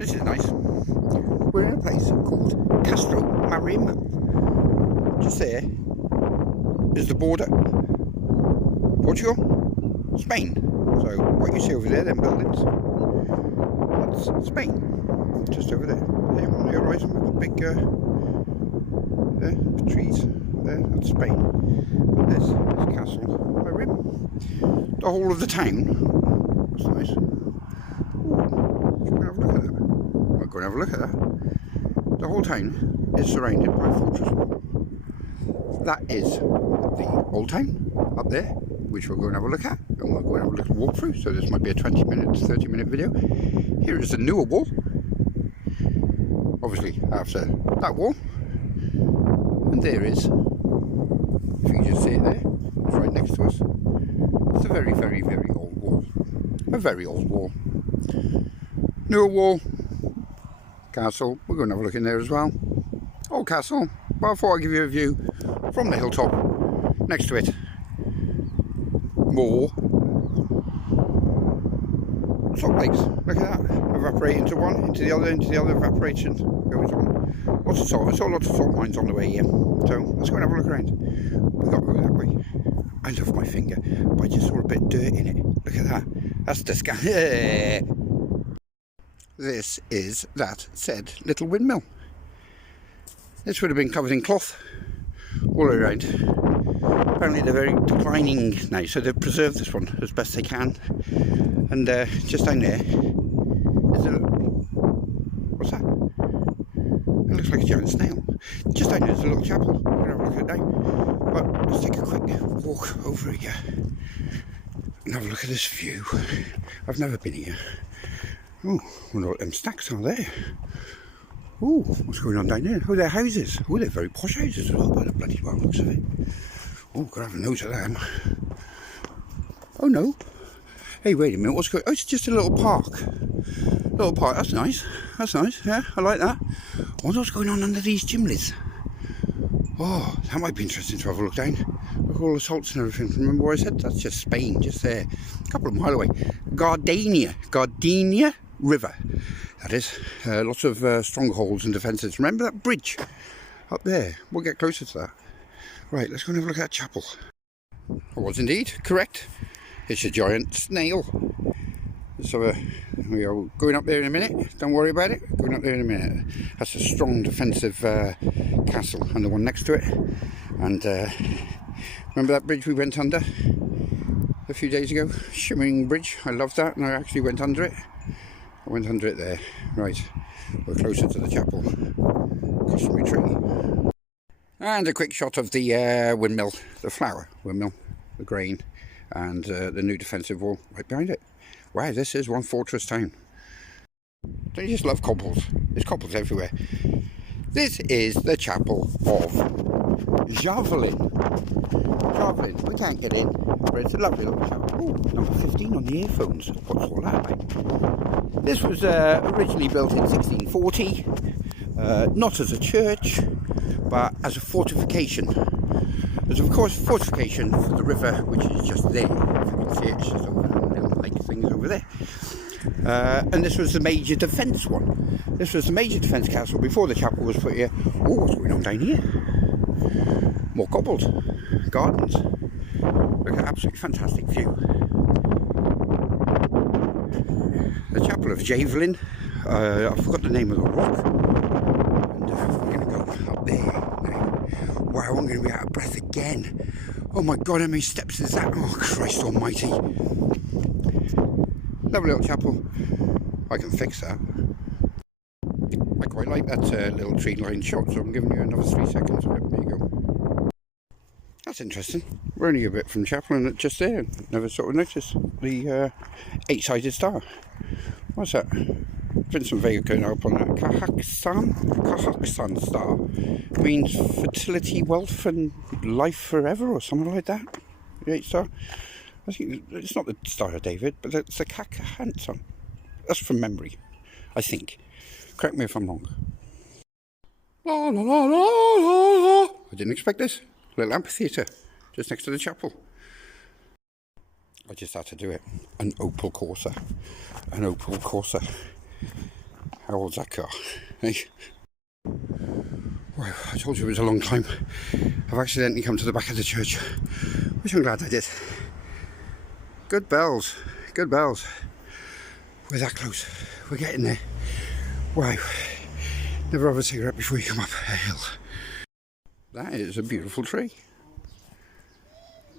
This is nice. We're in a place called Marim. Just there is the border. Portugal, Spain. So what you see over there, them buildings, that's Spain. Just over there. There on the horizon with the big the trees there, that's Spain. But this is Castle Marim. The whole of the town. That's nice. Ooh, go and have a look at that. I'll go and have a look at that. The whole town is surrounded by a fortress wall. That is the old town up there, which we'll go and have a look at, and we'll go and have a little walk through. So this might be a 20-minute, 30-minute video. Here is the newer wall, obviously after that wall, and there is, if you can just see it there, it's right next to us. It's a very, very, very old wall. A very old wall. Newer wall. Castle. We're going to have a look in there as well. Old castle. But I thought I'd give you a view from the hilltop. Next to it, more salt lakes. Look at that. Evaporate into one, into the other, evaporation goes on. Lots of salt. I saw lots of salt mines on the way here. So let's go and have a look around. We've got to go that way. I love my finger, but I just saw a bit of dirt in it. Look at that. That's disgusting. This is that said little windmill. This would have been covered in cloth all around. Apparently they're very declining now, so they've preserved this one as best they can. And just down there is a... what's that? It looks like a giant snail. Just down there is a little chapel. We're going to have a look at it now. But let's take a quick walk over here and have a look at this view. I've never been here. Oh, I wonder what them stacks are there. Oh, what's going on down there? Oh, they're houses. Oh, they're very posh houses as well, by the bloody well looks of it. Oh, gotta have a nose at them. Oh no. Hey, wait a minute, what's going on? Oh, it's just a little park. Little park, that's nice. That's nice, yeah, I like that. I wonder what's going on under these chimneys. Oh, that might be interesting to have a look down. Look at all the salts and everything. Remember what I said? That's just Spain, just there. A couple of miles away. Gardenia River. That is. Lots of strongholds and defences. Remember that bridge up there? We'll get closer to that. Right, let's go and have a look at that chapel. I was indeed correct. It's a giant snail. So we are going up there in a minute. Don't worry about it. Going up there in a minute. That's a strong defensive castle, and the one next to it. And remember that bridge we went under a few days ago? Shimmering bridge. I loved that, and I actually went under it. I went under it there. Right, we're closer to the chapel. Customary tree. And a quick shot of the windmill, the flour windmill, the grain, and the new defensive wall right behind it. Wow, this is one fortress town. Don't you just love cobbles? There's cobbles everywhere. This is the chapel of Javelin. Javelin, we can't get in, but it's a lovely little chapel. Oh, number 15 on the earphones. What's all that about? This was originally built in 1640, not as a church, but as a fortification. There's of course a fortification for the river, which is just there. If you can see it, it's just over the little lake things over there. And this was the major defence one. This was the major defence castle before the chapel was put here. Oh, what's going on down here? More cobbled gardens. Look at absolutely fantastic view. The chapel of Javelin. I forgot the name of the rock. And we're going to go up there now. Wow, I'm going to be out of breath again. Oh my God, how many steps is that? Oh Christ almighty. Lovely little chapel. I can fix that. I quite like that little tree line shot, so I'm giving you another 3 seconds of it. There you go. That's interesting. We're only a bit from chapel and it's just there. Never sort of noticed the 8-sided star. What's that? Vincent Vega going up on that. Kazakhstan star means fertility, wealth and life forever or something like that. The 8 star. I think it's not the Star of David, but it's the Kazakhstan. That's from memory, I think. Correct me if I'm wrong. La, la, la, la, la, la. I didn't expect this. Little amphitheatre just next to the chapel. I just had to do it. An Opel Corsa. An Opel Corsa. How old's that car? Hey. Well, I told you it was a long time. I've accidentally come to the back of the church, which I'm glad I did. Good bells, good bells. We're that close. We're getting there. Wow. Never have a cigarette before you come up a hill. That is a beautiful tree.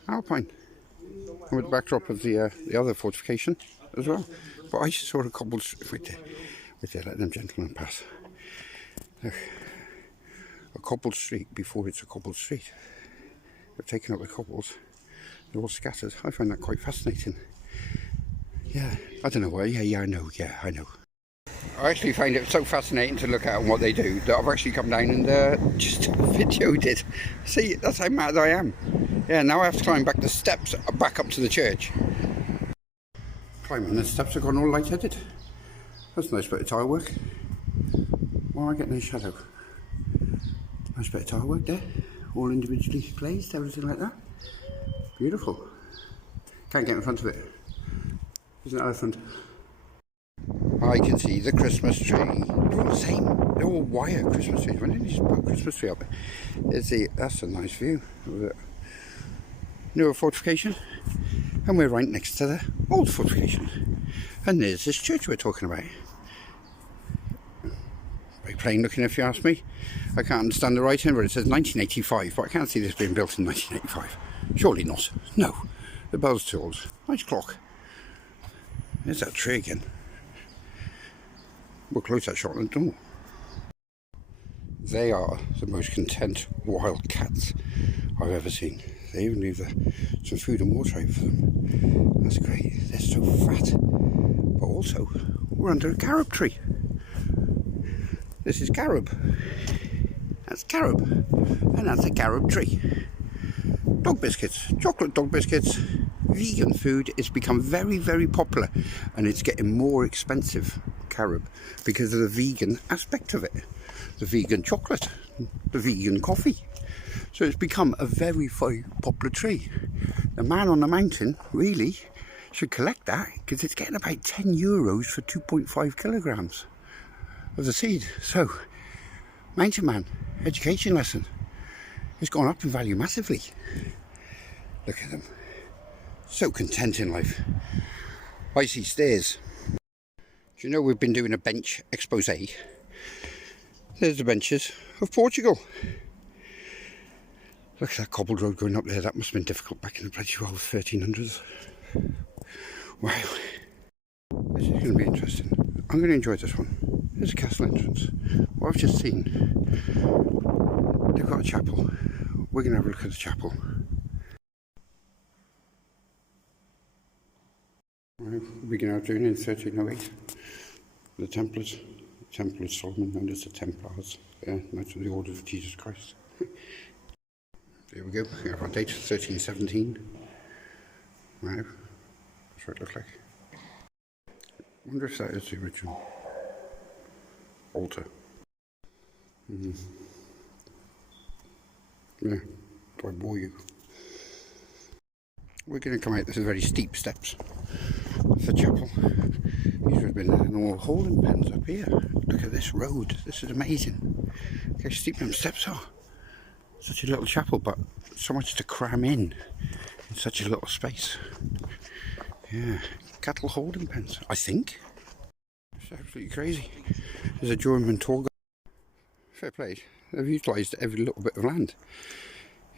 Alpine. And with the backdrop of the other fortification as well. But I just saw a cobbled street. Wait there, let them gentlemen pass. Look. A cobbled street before it's a cobbled street. They've taken up the cobbles. They're all scattered. I find that quite fascinating. Yeah, I don't know why. Yeah, I know. I actually find it so fascinating to look at and what they do that I've actually come down and just videoed it. See, that's how mad I am. Yeah, now I have to climb back the steps back up to the church. Climbing the steps have gone all light-headed. That's a nice bit of tile work. Why am I getting a shadow? Nice bit of tile work there. All individually glazed, everything like that. Beautiful. Can't get in front of it. There's an elephant. I can see the Christmas tree. They're all the same. They're all wire Christmas trees. Why didn't you just put a Christmas tree up there? That's a nice view of the newer fortification. And we're right next to the old fortification. And there's this church we're talking about. Very plain looking if you ask me. I can't understand the writing, but it says 1985, but I can't see this being built in 1985. Surely not. No. The bell's too old. Nice clock. There's that tree again. We'll close that shot on the door. They are the most content wild cats I've ever seen. They even leave some food and water out for them. That's great. They're so fat. But also, we're under a carob tree. This is carob. That's carob. And that's a carob tree. Dog biscuits. Chocolate dog biscuits. Vegan food has become very, very popular. And it's getting more expensive, carob, because of the vegan aspect of it. The vegan chocolate. The vegan coffee. So it's become a very, very popular tree. The man on the mountain really should collect that, because it's getting about €10 for 2.5 kilograms of the seed. So, mountain man, education lesson. It's gone up in value massively. Look at them. So content in life. Icy stairs. Do you know we've been doing a bench expose? There's the benches of Portugal. Look at that cobbled road going up there. That must have been difficult back in the bloody 1300s. Wow. This is going to be interesting. I'm going to enjoy this one. There's a castle entrance. What I've just seen, they've got a chapel. We're going to have a look at the chapel. Right, we began our journey in 1308. The Templars, Temple of Solomon, known as the Templars, Knights of the Order of Jesus Christ. There we go, we have our date, 1317. Wow, that's what it looks like. I wonder if that is the original altar. Yeah, do I bore you? We're going to come out, this is very steep steps of the chapel. These would have been normal holding pens up here. Look at this road, this is amazing. Look how steep them steps are. Such a little chapel, but so much to cram in such a little space. Yeah, cattle holding pens, I think. It's absolutely crazy. There's a German tour guide. Fair play, they've utilised every little bit of land.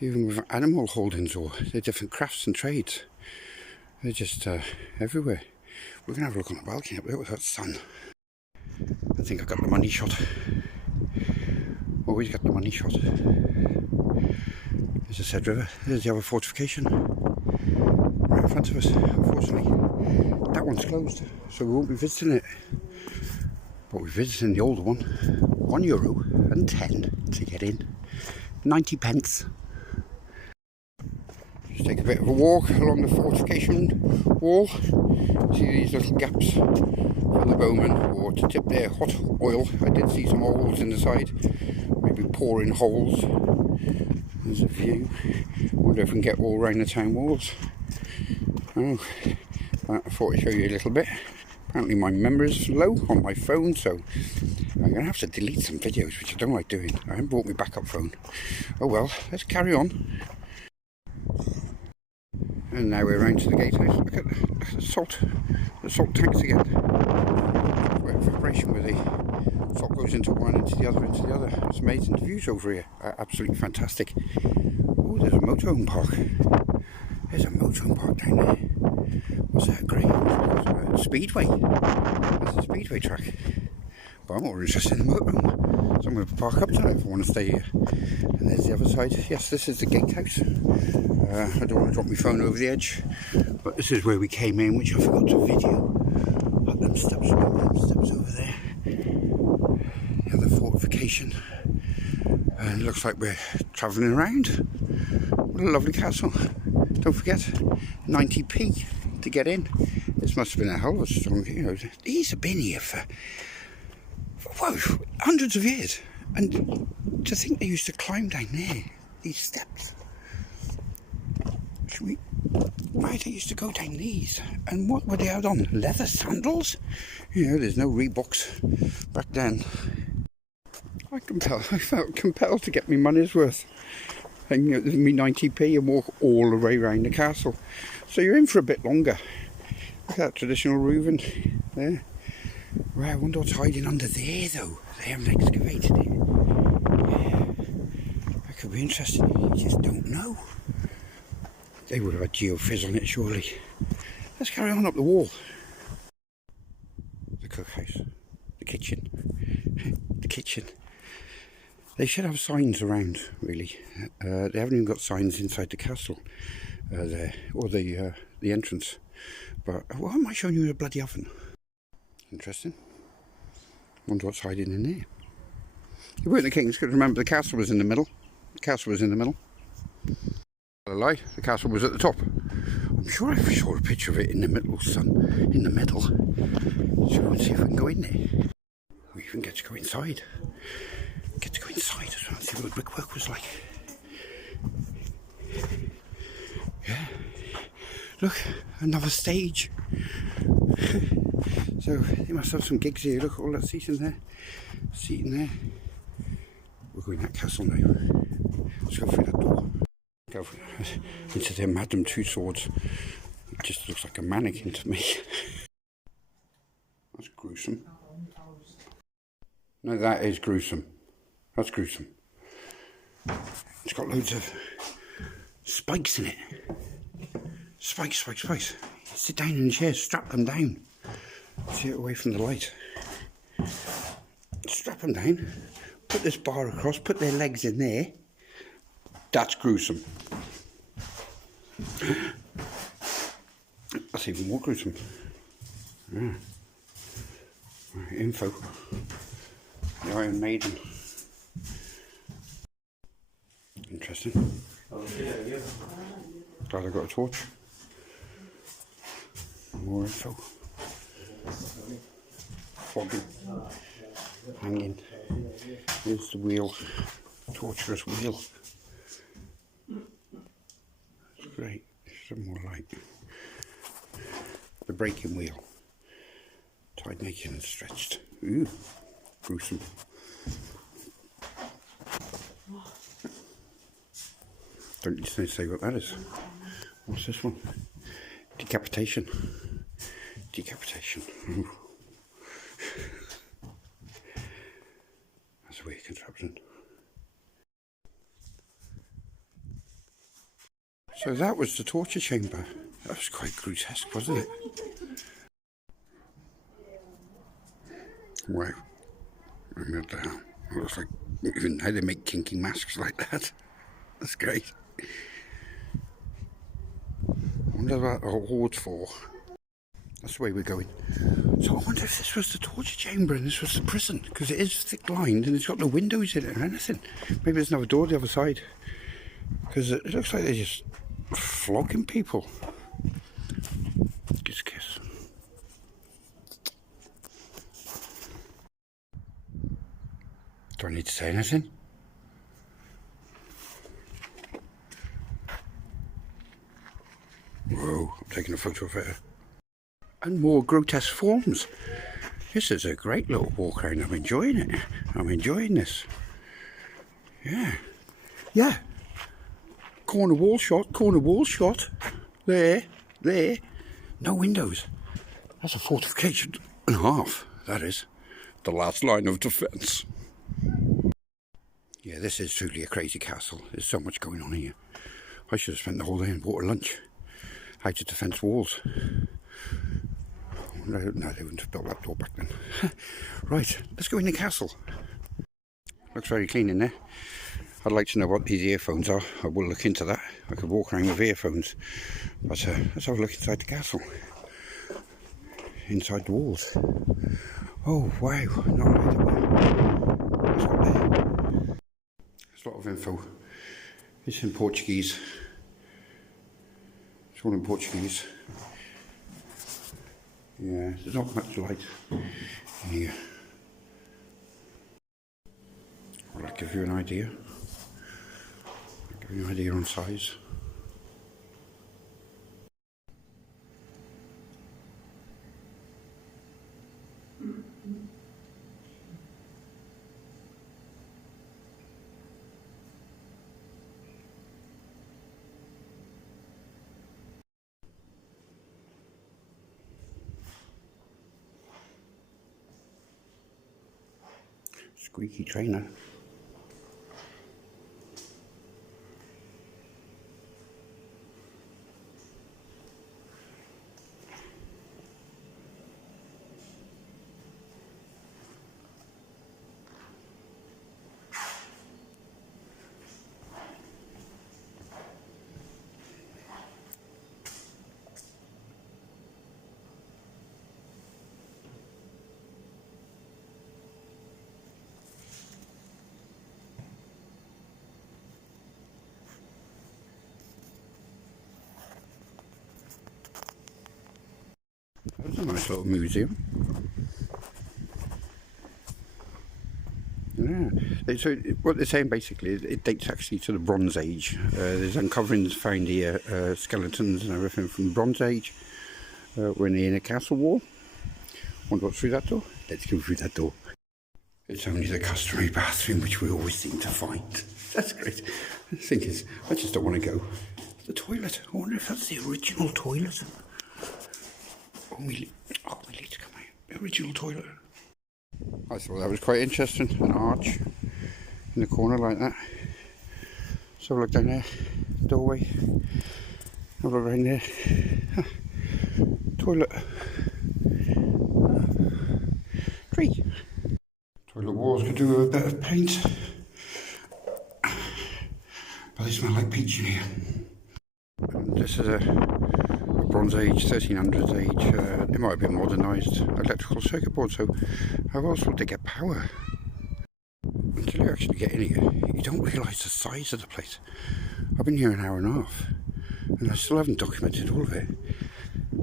Even with animal holdings or the different crafts and trades. They're just everywhere. We're going to have a look on the balcony up there with that sun. I think I got the money shot. Always got the money shot. There's the Sed River. There's the other fortification. Right in front of us, unfortunately. That one's closed, so we won't be visiting it. But we're visiting the older one. €1.10 to get in. 90 pence. Just take a bit of a walk along the fortification wall. See these little gaps for the bowmen, or to tip their hot oil. I did see some holes in the side, maybe pouring holes. There's a view. Wonder if we can get all around the town walls. Oh, I thought I'd show you a little bit. Apparently my memory's low on my phone, so I'm going to have to delete some videos, which I don't like doing. I haven't brought my backup phone. Oh well, let's carry on. And now we're around to the gatehouse. Look at the salt tanks again. Right, vibration where the salt goes into one, into the other, into the other. It's amazing. The views over here are absolutely fantastic. Oh, there's a motorhome park. There's a motorhome park down there. What's that? Great. Speedway. That's a speedway track. But I'm more interested in the motorhome. So I'm going to park up tonight if I want to stay here. And there's the other side. Yes, this is the gatehouse. I don't want to drop my phone over the edge, but this is where we came in, which I forgot to video. Up them steps over there. And the fortification. And it looks like we're travelling around. What a lovely castle. Don't forget, 90p to get in. This must have been a hell of a strong, you know, these have been here for whoa, hundreds of years. And to think they used to climb down there, these steps. Why they used to go down these? And what were they out on? Leather sandals? You know, there's no Reeboks back then. I felt compelled to get my money's worth. And you know, me 90p and walk all the way around the castle. So you're in for a bit longer. Look at that traditional roofing there. Right, I wonder what's hiding under there though. They haven't excavated it. Yeah. That could be interesting. You just don't know. They would have had geofizz on it surely. Let's carry on up the wall. The cookhouse. The kitchen. The kitchen. They should have signs around, really. They haven't even got signs inside the castle there, or the entrance. But why am I showing you a bloody oven? Interesting. Wonder what's hiding in there. You weren't the kings, because remember the castle was in the middle. The castle was in the middle. A lie, the castle was at the top. I'm sure I saw a picture of it in the middle, son. In the middle. So we'll see if we can go in there. We even get to go inside. Get to go inside as well and see what the brickwork was like. Yeah. Look, another stage. So they must have some gigs here. Look, all that seating there. Seating there. We're going to that castle now. Let's go through that door. Go into their Madame Two Swords. It just looks like a mannequin to me. That's gruesome. No, that is gruesome. That's gruesome. It's got loads of spikes in it. Spikes, spikes, spikes. Sit down in the chair, strap them down. See it away from the light. Strap them down. Put this bar across, put their legs in there. That's gruesome. That's even more gruesome. Yeah. Right, info. The Iron Maiden. Interesting. Glad I got a torch. More info. Flogging. Hanging. Here's the wheel. Torturous wheel. It's great. Some more light. The breaking wheel. Tied naked and stretched. Ooh. Gruesome. Don't need to say what that is. What's this one? Decapitation. Decapitation. Ooh. That's a weird contraption. So that was the torture chamber. That was quite grotesque, wasn't it? Wow. What the hell? It looks like even how they make kinky masks like that. That's great. I wonder what the hoard's for. That's the way we're going. So I wonder if this was the torture chamber and this was the prison, because it is thick lined and it's got no windows in it or anything. Maybe there's another door on the other side, because it looks like they're just flogging people. Kiss, kiss. Do I need to say anything? Whoa, I'm taking a photo of her. and more grotesque forms. This is a great little walk around. I'm enjoying it. I'm enjoying this. Yeah. Yeah. Corner wall shot, corner wall shot. There. No windows. That's a fortification and a half, that is. The last line of defence. Yeah, this is truly a crazy castle. There's so much going on here. I should have spent the whole day and bought a lunch. How to defence walls. No, they wouldn't have built that door back then. Right, let's go in the castle. Looks very clean in there. I'd like to know what these earphones are. I will look into that. I could walk around with earphones. But let's have a look inside the castle. Inside the walls. Oh, wow. Not right away. What's up there? There's a lot of info. It's in Portuguese. It's all in Portuguese. Yeah, there's not much light in here. Will that give you an idea? Give you an idea on size. Squeaky trainer. That's a nice little museum. Yeah. So what they're saying basically is it dates actually to the Bronze Age. There's uncoverings found here, skeletons and everything from the Bronze Age. We're in the inner castle wall. Want to go through that door? Let's go through that door. It's only the customary bathroom which we always seem to find. That's great. The thing is, I just don't want to go. The toilet. I wonder if that's the original toilet. Oh, we need to come out. The original toilet. I thought that was quite interesting. An arch in the corner like that. So look down there. Doorway. Have a look around there. Toilet. Tree. Toilet walls could do with a bit of paint. But they smell like peach in here. This is a Bronze Age, 1300s age, it might have been modernised electrical circuit board, so how else would they get power? Until you actually get in here, you don't realise the size of the place. I've been here an hour and a half, and I still haven't documented all of it.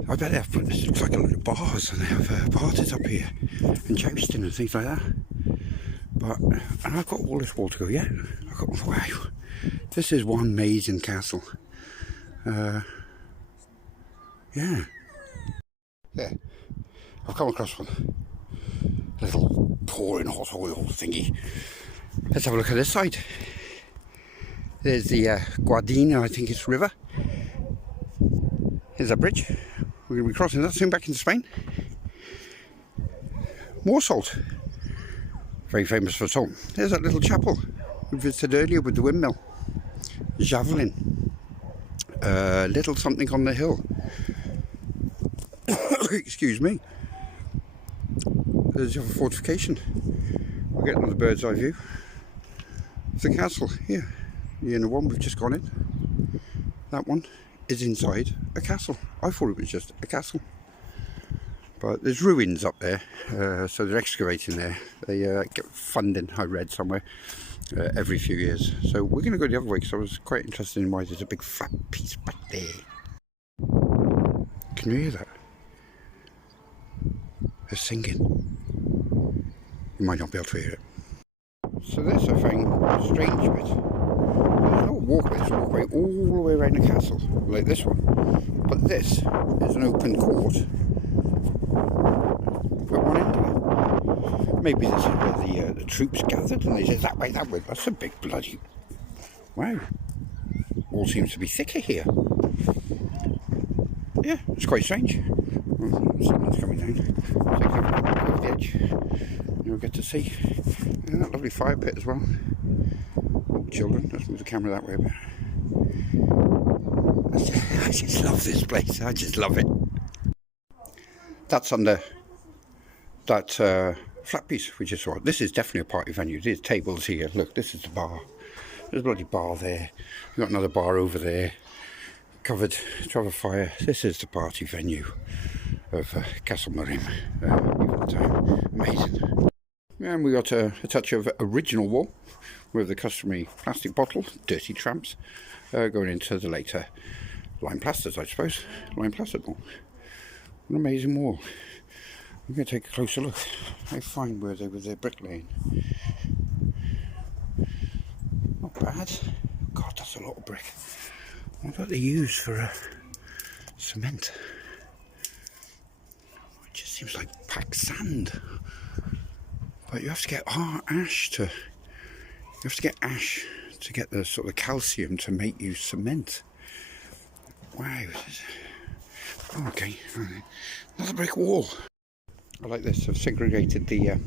I bet they have put this, looks like a load of bars, and they have parties up here, and jousting and things like that. But, and I've got all this wall to go yet. Wow, this is one amazing castle. Yeah. There. I've come across one. A little pouring hot oil thingy. Let's have a look at this side. There's the Guadina, I think it's river. Here's a bridge. We're going to be crossing that soon back into Spain. More salt. Very famous for salt. There's that little chapel we visited earlier with the windmill. Javelin. Little something on the hill. Excuse me. There's a fortification. We're getting another bird's eye view of the castle here. The inner one we've just gone in. That one is inside a castle. I thought it was just a castle. But there's ruins up there, so they're excavating there. They get funding, I read somewhere, every few years. So we're going to go the other way because I was quite interested in why there's a big flat piece back there. Can you hear that? They're singing. You might not be able to hear it. So this, I found, strange bit. There's no walkway, there's a walkway all the way around the castle, like this one. But this is an open court Maybe this is where the troops gathered and they said that way, that way. That's a big bloody... Wow. All seems to be thicker here. Yeah, it's quite strange. Well, someone's coming down. Take over the edge. You'll get to see that lovely fire pit as well. Oh, children, let's move the camera that way a bit. I just love this place. I just love it. That's under that flat piece we just saw. This is definitely a party venue. There's tables here. Look, this is the bar. There's a bloody bar there. We've got another bar over there. Covered to have a fire. This is the party venue of Castle Marim. Even the time. Amazing. And we got a touch of original wall with the customary plastic bottle, dirty tramps, going into the later lime plasters, I suppose. Lime plastered wall. An amazing wall. I'm going to take a closer look. How fine were they with their bricklaying? Not bad. God, that's a lot of brick. What do they use for cement? It just seems like packed sand. But you have to get ash to. You have to get ash to get the sort of calcium to make you cement. Wow. Oh, okay. Another brick wall. I like this. I've segregated the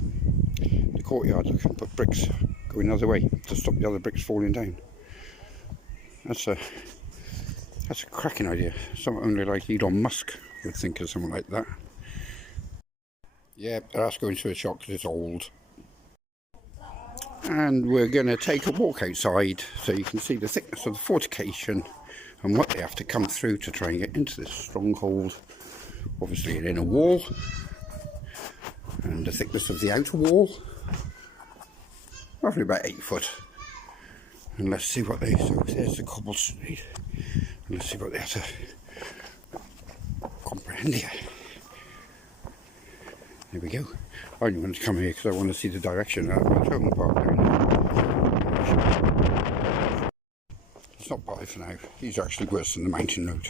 courtyard. I can put bricks going the other way to stop the other bricks falling down. That's a cracking idea. Someone only like Elon Musk would think of something like that. Yeah, that's going to a shop because it's old. And we're going to take a walk outside so you can see the thickness of the fortification and what they have to come through to try and get into this stronghold. Obviously an inner wall and the thickness of the outer wall, roughly about 8 foot. And let's see what they... So there's the cobble street. And let's see what they have to comprehend here. There we go. I only wanted to come here because I want to see the direction of the terminal park down there. It's not bad for now. These are actually worse than the mountain road.